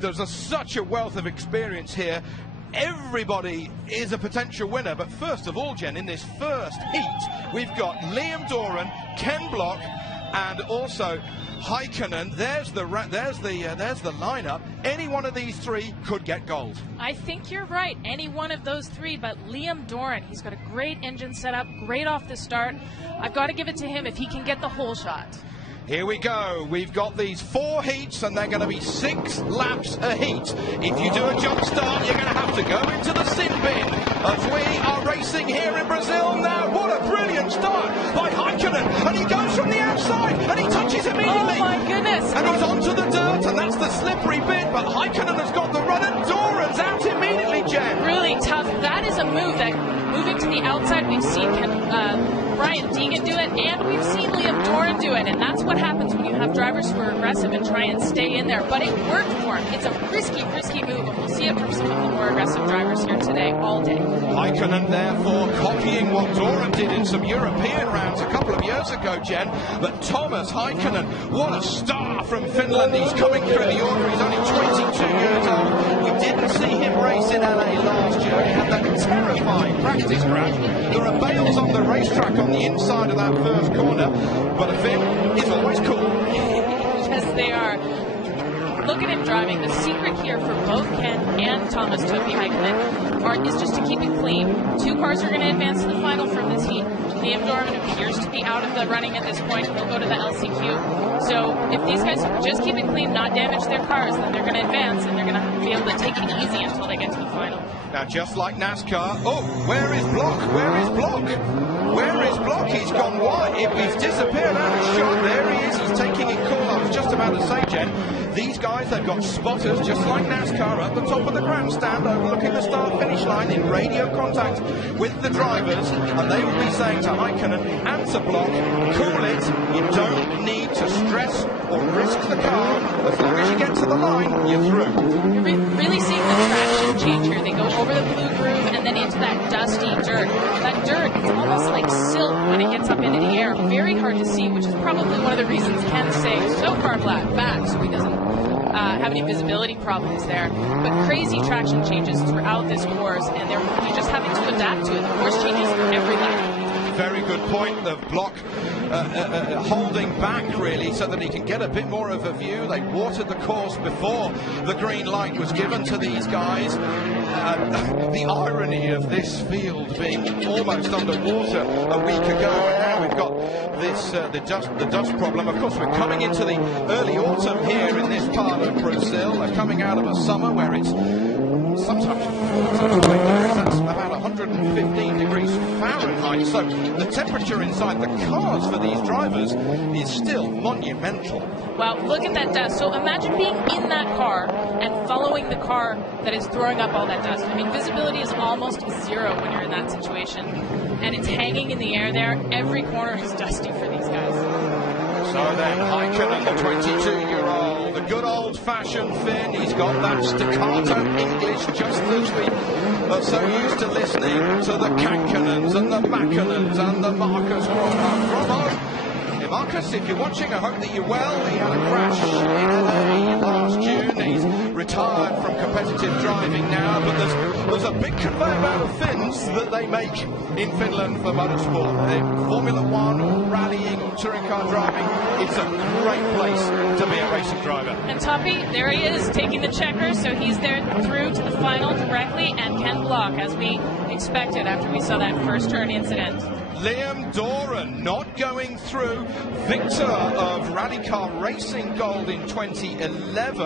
there's such a wealth of experience here. Everybody is a potential winner, but first of all, Jen, in this first heat, we've got Liam Doran, Ken Block, and also Heikkinen. There's the lineup. Any one of these three could get gold. I think you're right. Any one of those three, but Liam Doran, he's got a great engine setup, great off the start. I've got to give it to him if he can get the hole shot. Here we go. We've got these 4 heats, and they're going to be 6 laps a heat. If you do a jump start, you're going to have to go into the sin bin, as we are racing here in Brazil now. What a brilliant start by Heikkinen, and he goes from the outside, and he touches immediately. Oh my goodness. And he's onto the dirt, and that's the slippery bit, but Heikkinen has got the run, and Doran's out immediately, Jen. Really tough. That is a move that, moving to the outside, we've seen Brian Deegan do it, and we've seen Liam Doran do it, and that's what happens when you have drivers who are aggressive and try and stay in there. But it worked for him. It's a risky move, and we'll see it from some of the more aggressive drivers here today, all day. Heikkinen, therefore, copying what Doran did in some European rounds a couple of years ago, Jen. But Thomas Heikkinen, what a star from Finland. He's coming through the order. He's only 22 years old. We didn't see him race in LA last year. He had that terrifying practice crash. There are bales on the racetrack on the inside of that first corner, but a Finn is always cool. Yes, they are. Look at him driving. The secret here for both Ken and Thomas Topi Heikkinen is just to keep it clean. 2 cars are going to advance to the final from this heat. Liam Doran appears to be out of the running at this point. He'll go to the LCQ. So if these guys just keep it clean, not damage their cars, then they're going to advance, and they're going to be able to take it easy until they get to the final. Now, just like NASCAR, oh, where is Block? Where is Block? Where is Block? He's gone wide. He's disappeared out of shot. There he is. He's taking it cool. I was just about to say, Jen, these guys, they've got spotters, just like NASCAR, at the top of the grandstand, overlooking the start-finish line in radio contact with the drivers, and they will be saying to Heikkinen and to Block, cool it, you don't need to stress or risk the car. As long as you get to the line, you're through. You're really seeing the traction change here. They go over the blue groove and then into that dusty dirt. That dirt, it's almost like silk when it gets up into the air. Very hard to see, which is probably one of the reasons Ken's staying so far back, so he doesn't have any visibility problems there. But crazy traction changes throughout this course, and you're just having to adapt to it. The course changes every lap. Very good point. The Block holding back, really, so that he can get a bit more of a view. They watered the course before the green light was given to these guys. The irony of this field being almost underwater a week ago, and now we've got this the dust problem. Of course, we're coming into the early autumn here in this part of Brazil. We're coming out of a summer where it's sometimes that's about 115 degrees Fahrenheit. So the temperature inside the cars for these drivers is still monumental. Wow, look at that dust. So imagine being in that car and following the car that is throwing up all that dust. I mean, visibility is almost 0 when you're in that situation. And it's hanging in the air there. Every corner is dusty for these guys. So then Heikkinen, the 22-year-old, the good old-fashioned Finn. He's got that staccato English, just as we are so used to listening to the Kankkinens and the Mäkkinens and the Marcus Bravo. Marcus, if you're watching, I hope that you're well. He had a crash in LA last June. He's retired from competitive driving now, but there's a big conveyor belt of Finns that they make in Finland for motorsport. Formula One, rallying, touring car driving, it's a great place to be a racing driver. And Toppy, there he is, taking the checker, so he's there through to the final directly, and Ken Block, as we expected after we saw that first turn incident. Liam Doran not going through, victor of RallyCross Racing Gold in 2011.